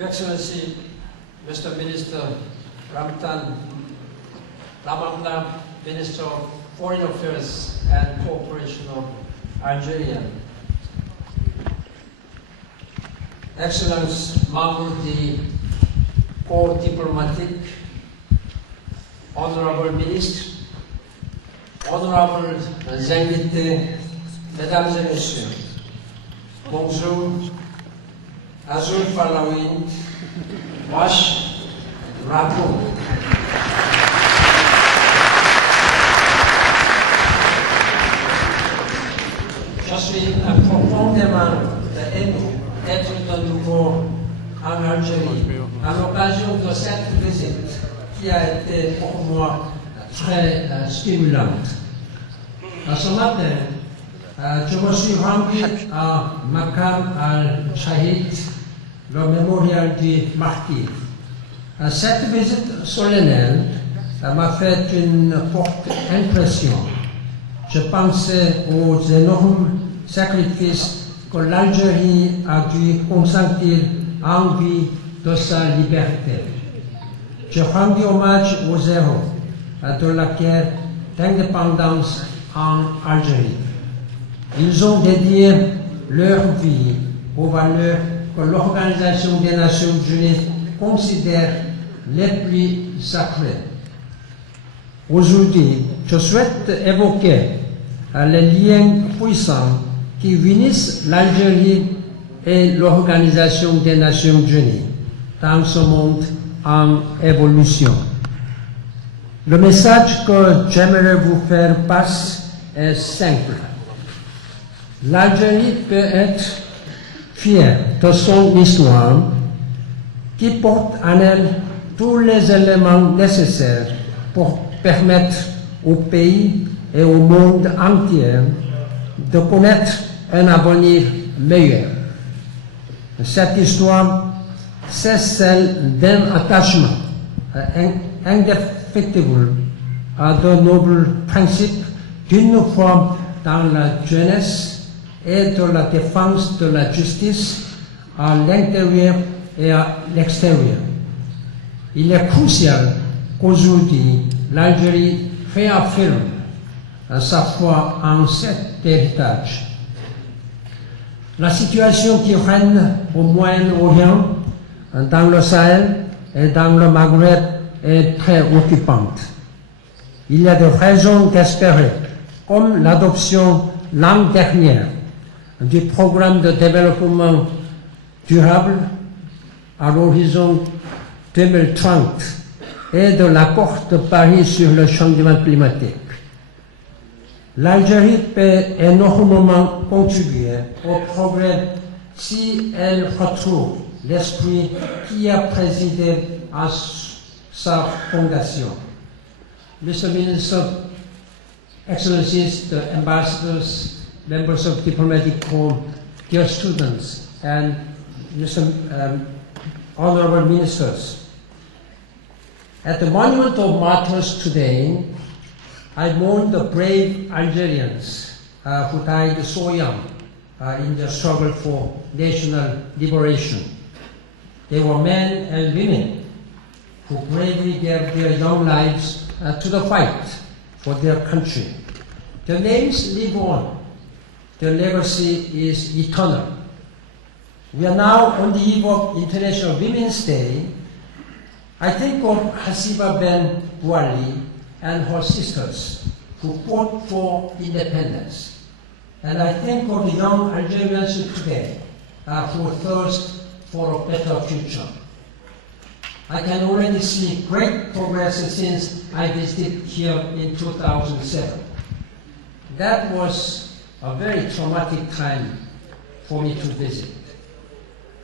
Your Excellency, Mr. Minister Ramtan Lamamlam, Minister of Foreign Affairs and Cooperation of Algeria. Excellence, membres du corps diplomatique, honorables ministres, honorables invités, mesdames et messieurs, bonjour, Azul Falawin, Wash, Rapo. Je suis profondément ému d'être de nouveau en Algérie à l'occasion de cette visite qui a été pour moi très stimulante. Ce matin, je me suis rendu à Maqam-al-Shahid, le mémorial du martyr. Cette visite solennelle m'a fait une forte impression. Je pensais aux énormes sacrifices que l'Algérie a dû consentir en vue de sa liberté. Je rendis hommage aux héros de la guerre d'indépendance en Algérie. Ils ont dédié leur vie aux valeurs que l'Organisation des Nations Unies considère les plus sacrées. Aujourd'hui, je souhaite évoquer les liens puissants qui unissent l'Algérie et l'Organisation des Nations Unies dans ce monde en évolution. Le message que j'aimerais vous faire passer est simple. L'Algérie peut être fière de son histoire qui porte en elle tous les éléments nécessaires pour permettre au pays et au monde entier de connaître un avenir meilleur. Cette histoire, c'est celle d'un attachement indéfectible à de nobles principes, d'une foi dans la jeunesse et de la défense de la justice à l'intérieur et à l'extérieur. Il est crucial qu'aujourd'hui, l'Algérie réaffirme sa foi en cet héritage. La situation qui règne au Moyen-Orient, dans le Sahel et dans le Maghreb est très occupante. Il y a des raisons d'espérer, comme l'adoption l'an dernier du programme de développement durable à l'horizon 2030 et de l'accord de Paris sur le changement climatique. L'Algérie peut énormément contribuer au progrès si elle retrouve l'esprit qui a présidé à sa fondation. Mr. Minister, Excellencies, the ambassadors, members of diplomatic corps, dear students, and honorable ministers. At the Monument of Martyrs today, I mourn the brave Algerians who died so young in the struggle for national liberation. They were men and women who bravely gave their young lives to the fight for their country. Their names live on. Their legacy is eternal. We are now on the eve of International Women's Day. I think of Hasiba Ben Bouali and her sisters who fought for independence. And I think of the young Algerians today who thirst for a better future. I can already see great progress since I visited here in 2007. That was a very traumatic time for me to visit.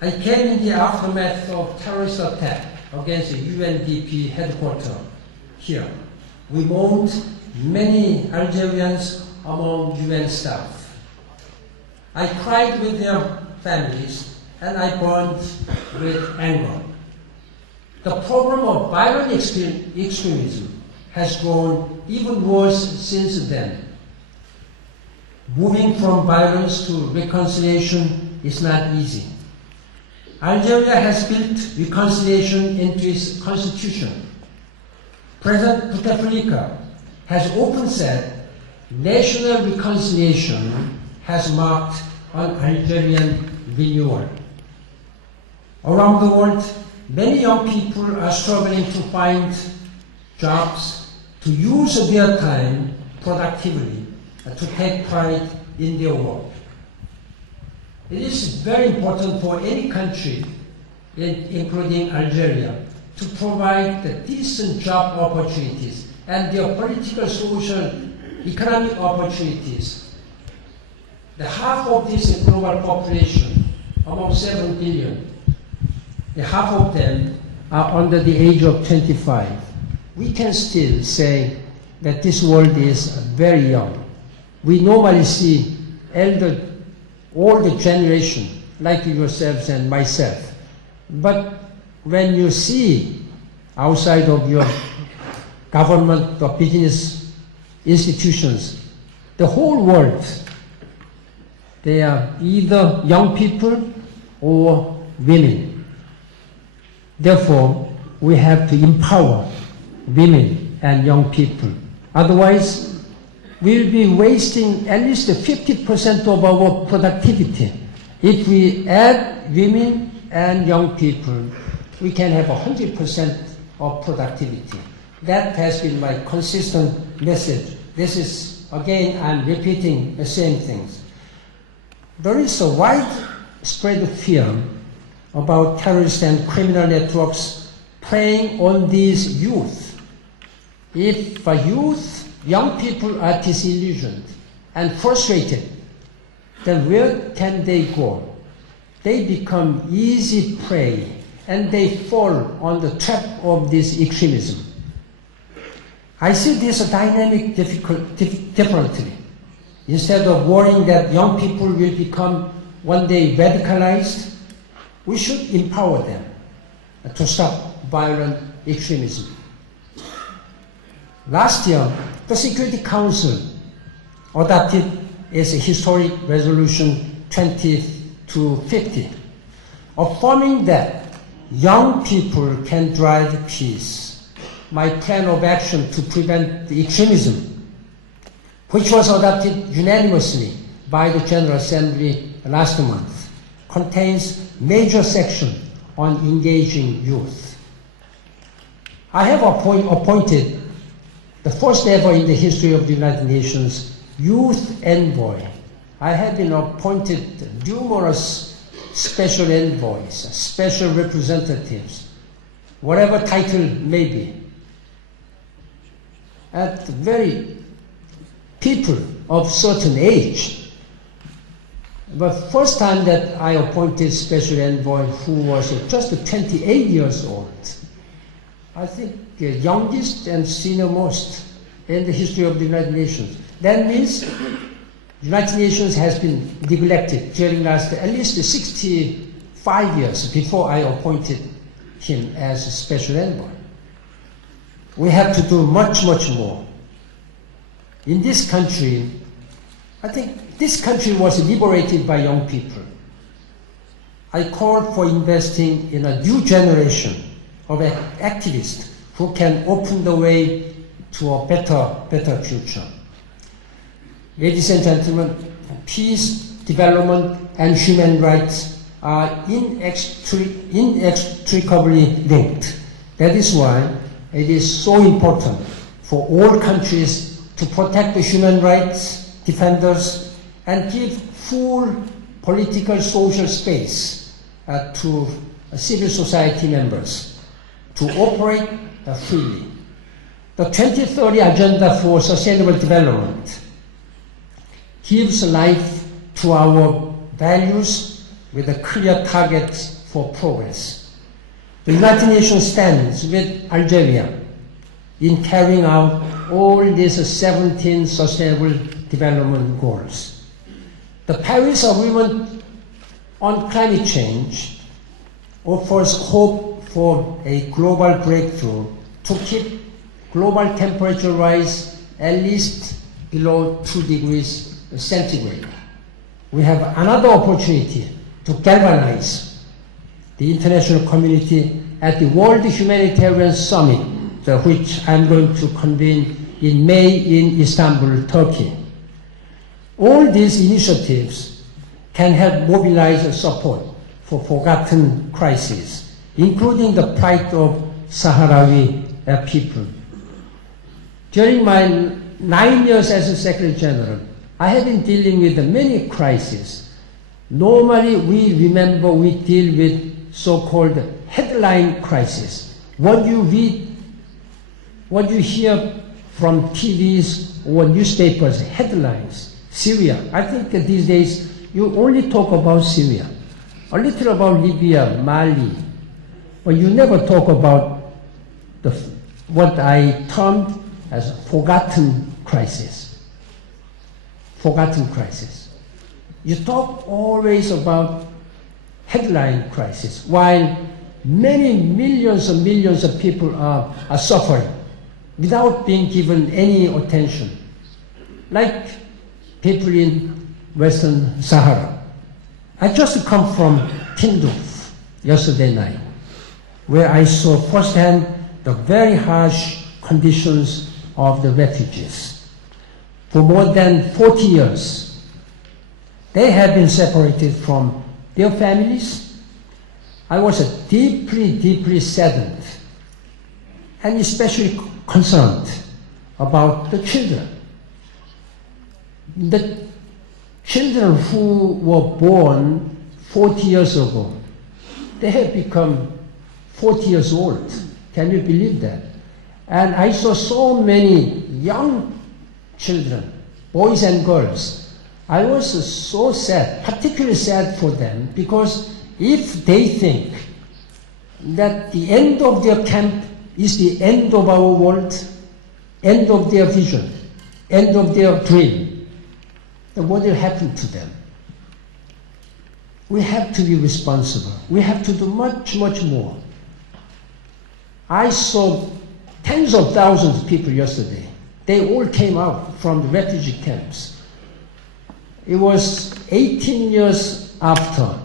I came in the aftermath of terrorist attack against the UNDP headquarters here. We mourned many Algerians among UN staff. I cried with their families and I burned with anger. The problem of violent extremism has grown even worse since then. Moving from violence to reconciliation is not easy. Algeria has built reconciliation into its constitution. President Bouteflika has often said national reconciliation has marked an Algerian renewal. Around the world, many young people are struggling to find jobs, to use their time productively, to take pride in their work. It is very important for any country, including Algeria, to provide the decent job opportunities and their political, social, economic opportunities. The half of this global population, among 7 billion, the half of them are under the age of 25. We can still say that this world is very young. We normally see older generation, like yourselves and myself. But when you see outside of your government or business institutions, the whole world, they are either young people or women. Therefore, we have to empower women and young people. Otherwise, we'll be wasting at least 50% of our productivity. If we add women and young people, we can have 100% of productivity. That has been my consistent message. This is, again, I'm repeating the same things. There is a widespread fear about terrorist and criminal networks preying on these youth. If young people are disillusioned and frustrated, then where can they go? They become easy prey and they fall on the trap of this extremism. I see this dynamic differently. Instead of worrying that young people will become one day radicalized, we should empower them to stop violent extremism. Last year, the Security Council adopted its historic resolution 20-50, affirming that young people can drive peace. My plan of action to prevent the extremism, which was adopted unanimously by the General Assembly last month, contains major section on engaging youth. I have appointed the first ever in the history of the United Nations youth envoy. I have been appointed numerous special envoys, special representatives, whatever title may be, at very people of certain age. But first time that I appointed special envoy who was just 28 years old, I think the youngest and senior most in the history of the United Nations. That means the United Nations has been neglected during last at least 65 years before I appointed him as a special envoy. We have to do much, much more. In this country, I think this country was liberated by young people. I called for investing in a new generation of activists who can open the way to a better future. Ladies and gentlemen, peace, development, and human rights are inextricably linked. That is why it is so important for all countries to protect the human rights defenders and give full political social space to civil society members to operate freely. The 2030 Agenda for Sustainable Development gives life to our values with a clear target for progress. The United Nations stands with Algeria in carrying out all these 17 Sustainable Development Goals. The Paris Agreement on climate change offers hope for a global breakthrough to keep global temperature rise at least below 2 degrees centigrade. We have another opportunity to galvanize the international community at the World Humanitarian Summit, which I'm going to convene in May in Istanbul, Turkey. All these initiatives can help mobilize support for forgotten crises, including the plight of Sahrawi people. During my 9 years as a Secretary General, I have been dealing with many crises. Normally, we deal with so-called headline crisis. What you read, what you hear from TVs or newspapers, headlines, Syria. I think that these days you only talk about Syria, a little about Libya, Mali, but you never talk about what I termed as forgotten crisis. Forgotten crisis. You talk always about headline crisis, while many millions and millions of people are suffering without being given any attention, like people in Western Sahara. I just come from Tindouf yesterday night, where I saw firsthand the very harsh conditions of the refugees. For more than 40 years, they have been separated from their families. I was deeply, deeply saddened and especially concerned about the children. The children who were born 40 years ago, they have become 40 years old. Can you believe that? And I saw so many young children, boys and girls. I was so sad, particularly sad for them, because if they think that the end of their camp is the end of our world, end of their vision, end of their dream, then what will happen to them? We have to be responsible. We have to do much, much more. I saw tens of thousands of people yesterday. They all came out from the refugee camps. It was 18 years after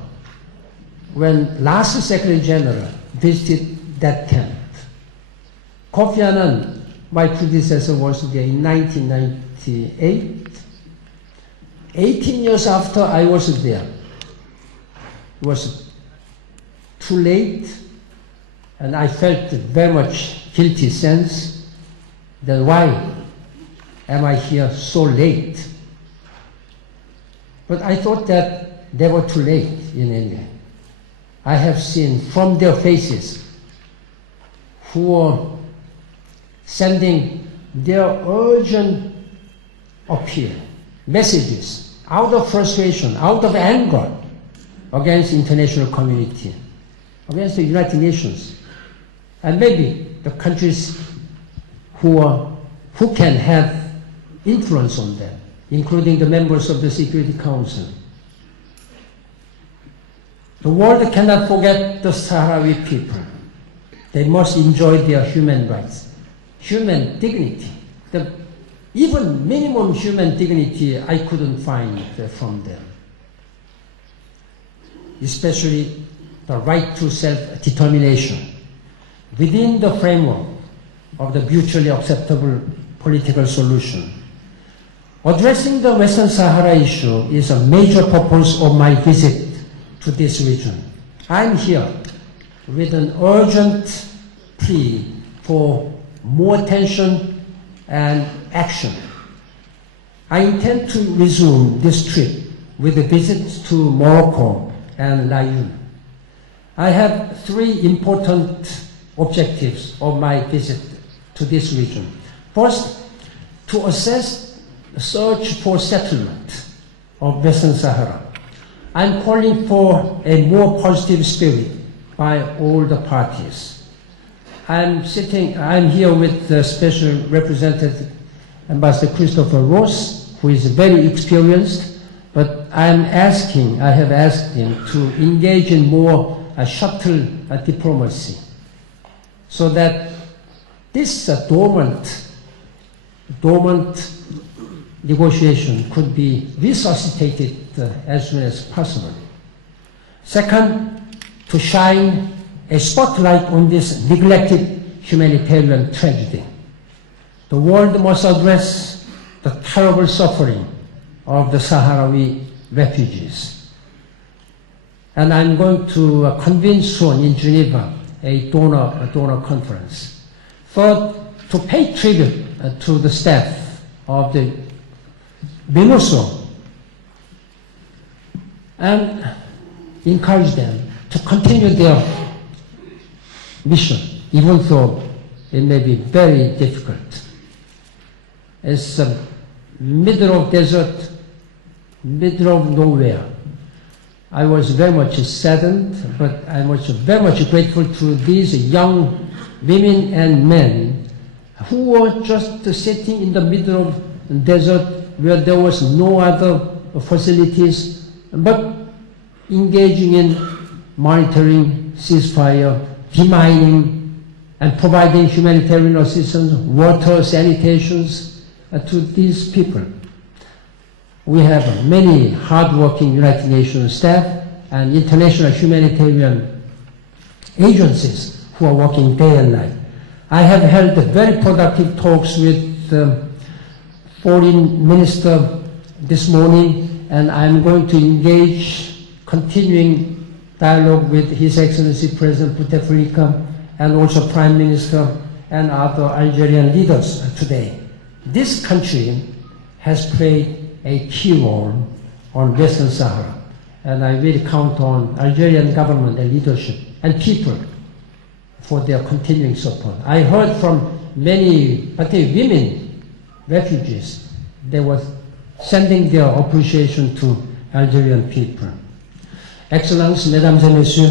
when last Secretary General visited that camp. Kofi Annan, my predecessor, was there in 1998. 18 years after I was there, it was too late, and I felt very much guilty sense that why am I here so late? But I thought that they were too late in India. I have seen from their faces who are sending their urgent appeal, messages, out of frustration, out of anger against the international community, against the United Nations, and maybe the countries who can have influence on them, including the members of the Security Council. The world cannot forget the Sahrawi people. They must enjoy their human rights, human dignity. Even minimum human dignity I couldn't find from them. Especially the right to self-determination within the framework of the mutually acceptable political solution. Addressing the Western Sahara issue is a major purpose of my visit to this region. I'm here with an urgent plea for more attention and action. I intend to resume this trip with a visit to Morocco and Lyon. I have three important objectives of my visit to this region. First, to assess the search for settlement of Western Sahara. I'm calling for a more positive spirit by all the parties. I'm here with the Special Representative Ambassador Christopher Ross, who is very experienced, but I have asked him to engage in more shuttle diplomacy, so that this dormant negotiation could be resuscitated as soon as possible. Second, to shine a spotlight on this neglected humanitarian tragedy. The world must address the terrible suffering of the Sahrawi refugees. And I'm going to convene soon in Geneva a donor conference. Third, to pay tribute to the staff of the MINUSO and encourage them to continue their mission, even though it may be very difficult. It's the middle of desert, middle of nowhere. I was very much saddened, but I was very much grateful to these young women and men who were just sitting in the middle of the desert where there was no other facilities, but engaging in monitoring, ceasefire, demining, and providing humanitarian assistance, water, sanitations to these people. We have many hard-working United Nations staff and international humanitarian agencies who are working day and night. I have held very productive talks with the foreign minister this morning, and I'm going to engage continuing dialogue with His Excellency President Bouteflika and also Prime Minister and other Algerian leaders today. This country has played a key role on Western Sahara, and I really count on Algerian government and leadership and people for their continuing support. I heard from many, particularly women, refugees, they were sending their appreciation to Algerian people. Excellences, Mesdames et Messieurs,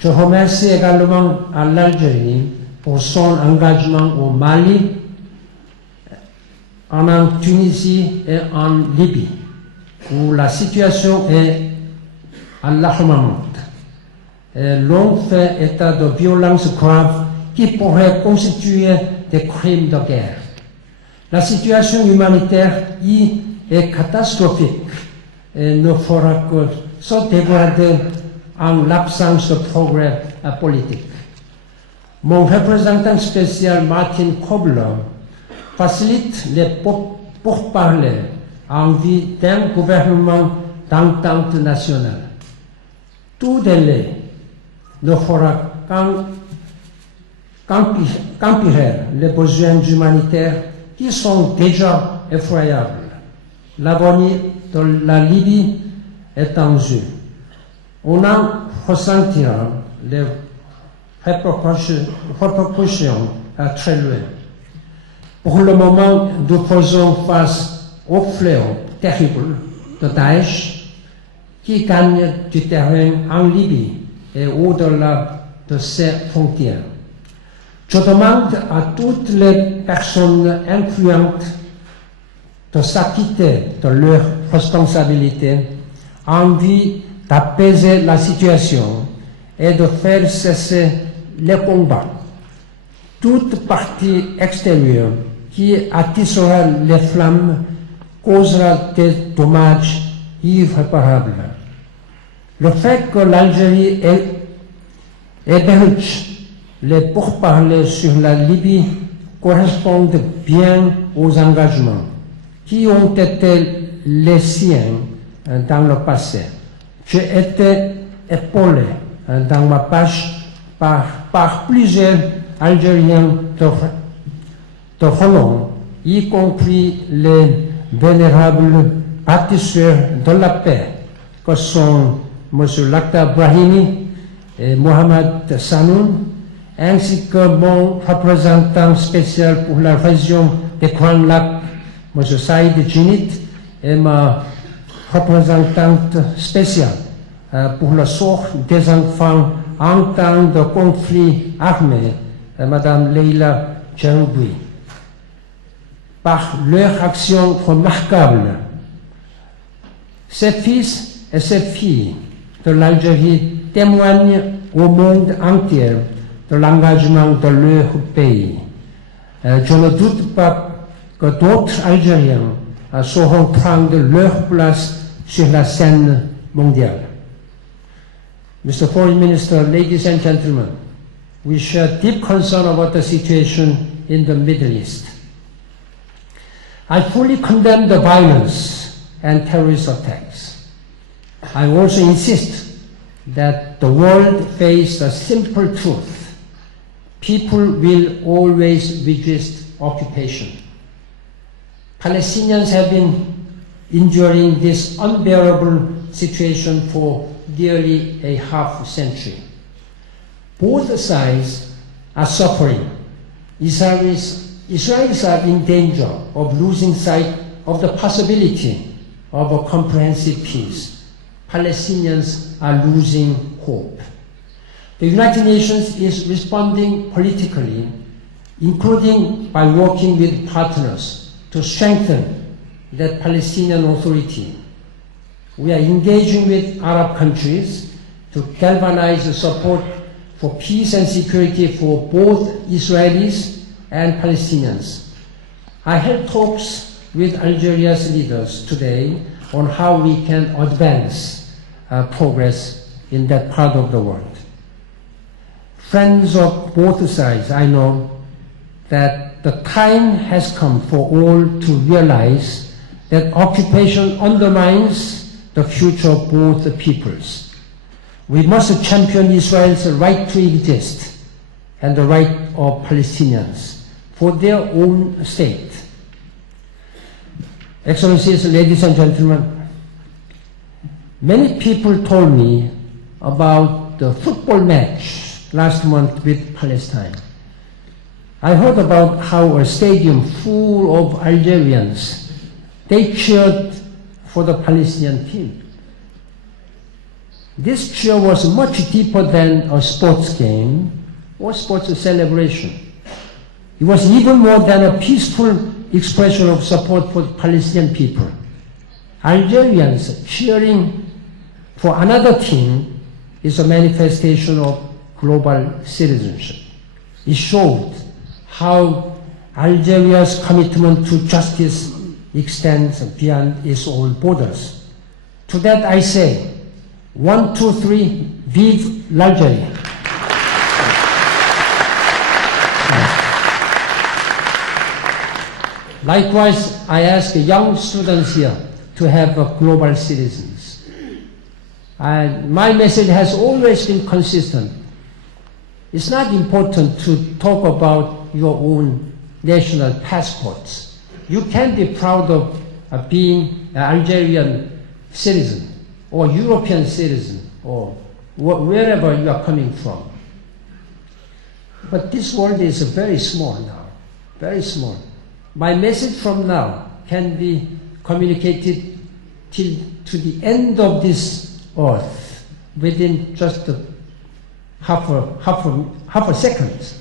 je remercie également à l'Algérie pour son engagement au Mali, en Tunisie et en Libye, où la situation est alarmante. L'on fait état de violences graves qui pourraient constituer des crimes de guerre. La situation humanitaire y est catastrophique et ne fera que se dégrader en l'absence de progrès politique. Mon représentant spécial Martin Kobler facilite les pourparlers en vue d'un gouvernement d'entente nationale. Tout délai ne fera qu'empirer les besoins humanitaires qui sont déjà effroyables. L'avenir de la Libye est en jeu. On en ressentira les répercussions très loin. Pour le moment, nous faisons face au fléau terrible de Daesh qui gagne du terrain en Libye et au-delà de ses frontières. Je demande à toutes les personnes influentes de s'acquitter de leurs responsabilités en vue d'apaiser la situation et de faire cesser les combats. Toute partie extérieure qui attissera les flammes causera des dommages irréparables. Le fait que l'Algérie héberge les pourparlers sur la Libye correspondent bien aux engagements qui ont été les siens dans le passé. J'ai été épaulé dans ma page par plusieurs Algériens de renom, y compris les vénérables bâtisseurs de la paix que sont M. Lakhdar Brahimi et Mohamed Sanoun, ainsi que mon représentant spécial pour la région des Grands Lacs, M. Saïd Djinit, et ma représentante spéciale pour le sort des enfants en temps de conflit armé, Mme Leila Djanoui. Par leur action remarquable, ces fils et ces filles de l'Algérie témoignent au monde entier de l'engagement de leur pays. Je ne doute pas que d'autres Algériens sauront prendre leur place sur la scène mondiale. Mr. Foreign Minister, ladies and gentlemen, we share deep concern about the situation in the Middle East. I fully condemn the violence and terrorist attacks. I also insist that the world face a simple truth. People will always resist occupation. Palestinians have been enduring this unbearable situation for nearly a half century. Both sides are suffering. Israelis are in danger of losing sight of the possibility of a comprehensive peace. Palestinians are losing hope. The United Nations is responding politically, including by working with partners to strengthen the Palestinian Authority. We are engaging with Arab countries to galvanize the support for peace and security for both Israelis and Palestinians. I held talks with Algeria's leaders today on how we can advance progress in that part of the world. Friends of both sides, I know that the time has come for all to realize that occupation undermines the future of both the peoples. We must champion Israel's right to exist and the right of Palestinians for their own state. Excellencies, ladies and gentlemen, many people told me about the football match last month with Palestine. I heard about how a stadium full of Algerians, they cheered for the Palestinian team. This cheer was much deeper than a sports game or sports celebration. It was even more than a peaceful expression of support for the Palestinian people. Algerians cheering for another team is a manifestation of global citizenship. It showed how Algeria's commitment to justice extends beyond its own borders. To that I say, 1, 2, 3, vive l'Algérie. Likewise, I ask young students here to have global citizens. And my message has always been consistent. It's not important to talk about your own national passports. You can be proud of being an Algerian citizen or European citizen or wherever you are coming from. But this world is very small now, very small. My message from now can be communicated to the end of this earth within just half a second.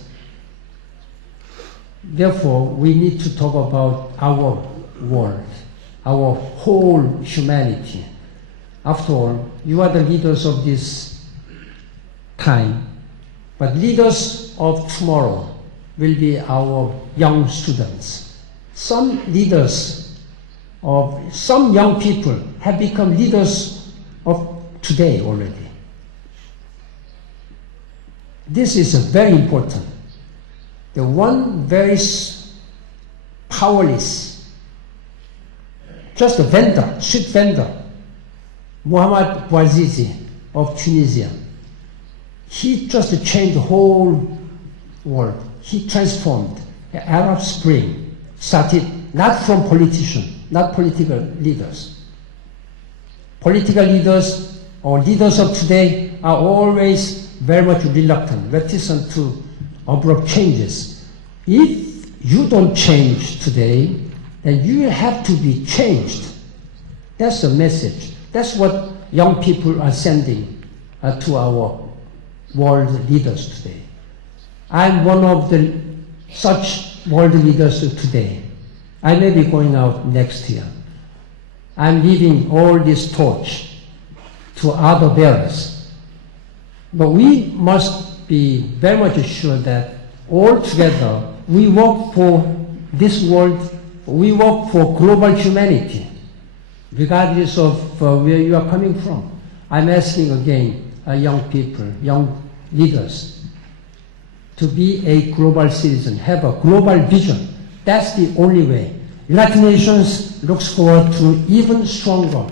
Therefore, we need to talk about our world, our whole humanity. After all, you are the leaders of this time, but leaders of tomorrow will be our young students. Some leaders of some young people have become leaders of today already. This is very important. The one very powerless, just a vendor, street vendor, Mohamed Bouazizi of Tunisia. He just changed the whole world. He transformed. The Arab Spring started not from politicians, not political leaders. Political leaders or leaders of today are always very much reticent to abrupt changes. If you don't change today, then you have to be changed. That's the message. That's what young people are sending to our world leaders today. I'm one of the such world leaders today. I may be going out next year. I'm leaving all this torch to other bearers. But we must be very much sure that all together we work for this world, we work for global humanity, regardless of where you are coming from. I'm asking again, young people, young leaders, to be a global citizen, have a global vision. That's the only way. United Nations looks forward to even stronger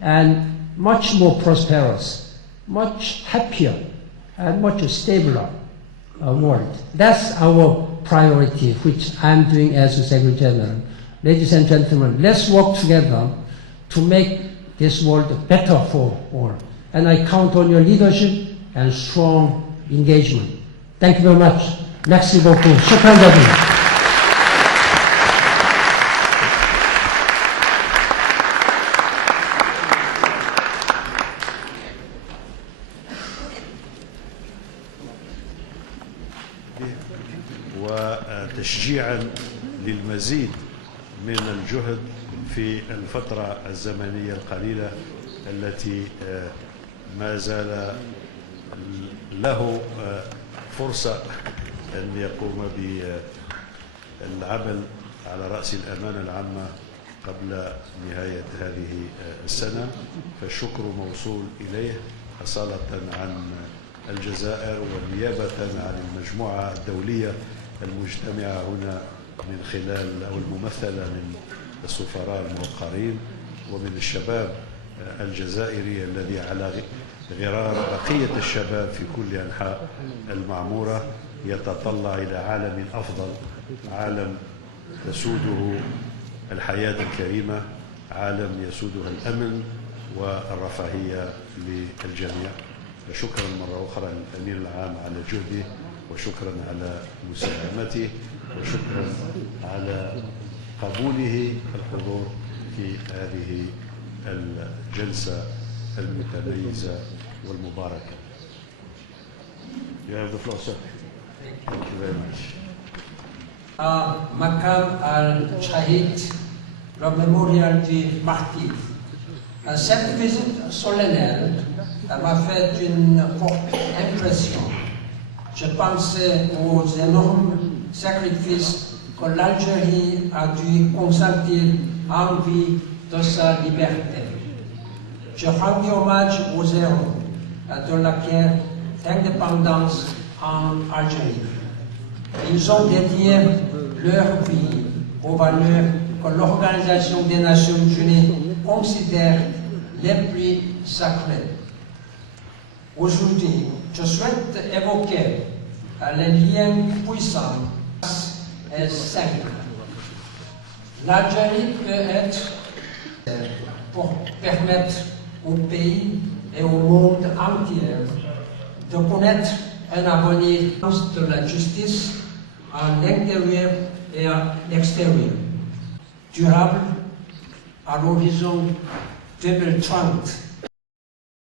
and much more prosperous, much happier, and much stabler world. That's our priority, which I'm doing as the Secretary General. Ladies and gentlemen, let's work together to make this world better for all. And I count on your leadership and strong engagement. Thank you very much. Merci beaucoup. شكرا جزيلا. وتشجيعا للمزيد من الجهد في الفترة الزمنية القليلة التي ما زال له فرصة أن يقوم بالعمل على رأس الأمانة العامة قبل نهاية هذه السنة، فالشكر موصول إليه أصالة عن الجزائر ونيابة عن المجموعة الدولية المجتمعة هنا من خلال أو الممثلة من السفراء الموقرين ومن الشباب الجزائري الذي على غرار بقية الشباب في كل أنحاء المعمورة يتطلع إلى عالم أفضل، عالم تسوده الحياة الكريمة، عالم يسودها الأمن والرفاهية للجميع. فشكرا مرة أخرى للأمير العام على جهده، وشكرا على مساهمته، وشكرا على قبوله الحضور في هذه الجلسة المتميزة والمباركة. You have the floor, sir. Thank you very much. Makam al-Shahid, le mémorial du martyr. Cette visite solennelle m'a fait une forte impression. Je pensais aux énormes sacrifices que l'Algérie a dû consentir en vue de sa liberté. Je rendis hommage aux héros de la guerre d'indépendance en Algérie. Ils ont dédié leur vie aux valeurs que l'Organisation des Nations Unies considère les plus sacrées. Aujourd'hui, je souhaite évoquer les liens puissants et simples. L'Algérie peut être pour permettre au pays et au monde entier de connaître un avenir de la justice à l'intérieur et à l'extérieur, durable à l'horizon 2030.